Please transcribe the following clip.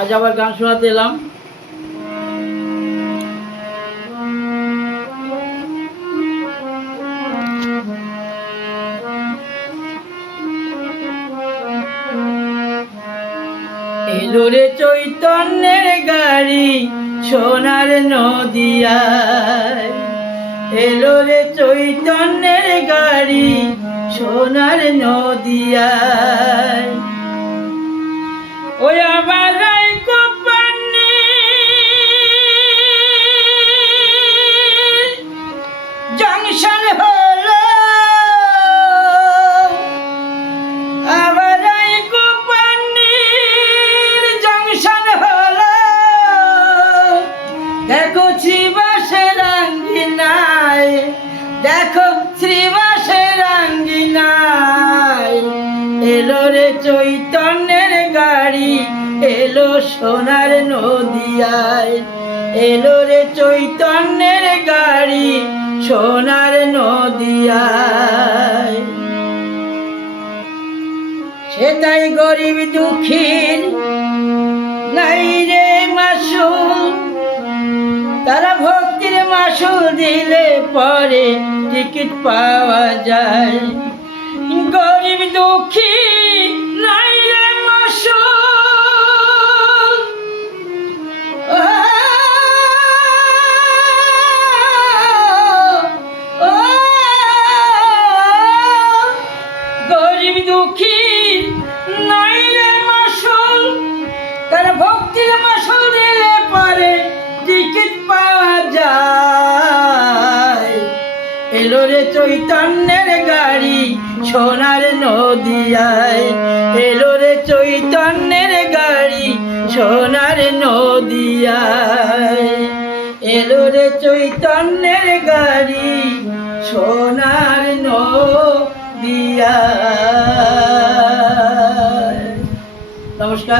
আজ আবার গান শোনাতে এলাম। এলো চৈতন্যের গাড়ি সোনার নদিয়ায়। এলো রে চৈতন্যের গাড়ি সোনার নদিয়ায়। ওই রাই কোম্পানি। জংশন হলো আমার রাই কোম্পানির জংশন হলো দেখো শ্রীবাসের আঙ্গিনায়, দেখো শ্রীবাসের আঙ্গিনায়। এলো সোনার নদিয়ায়, এলো রে চৈতন্যের গাড়ি সোনার নদিয়ায়। সে তাই গরিব দুঃখীর নাই রে মাসুল, তারা ভক্তির মাসুল দিলে পরে টিকিট পাওয়া যায়। গরিব দুঃখী দুঃখী ভক্তির টিকিট পাওয়া যায়। রে চৈতন্যের গাড়ি সোনার নদিয়ায়। এলো রে চৈতন্যের গাড়ি সোনার নদিয়ায়। এলো রে চৈতন্যের গাড়ি সোনার নদিয়ায়। hoş geldin.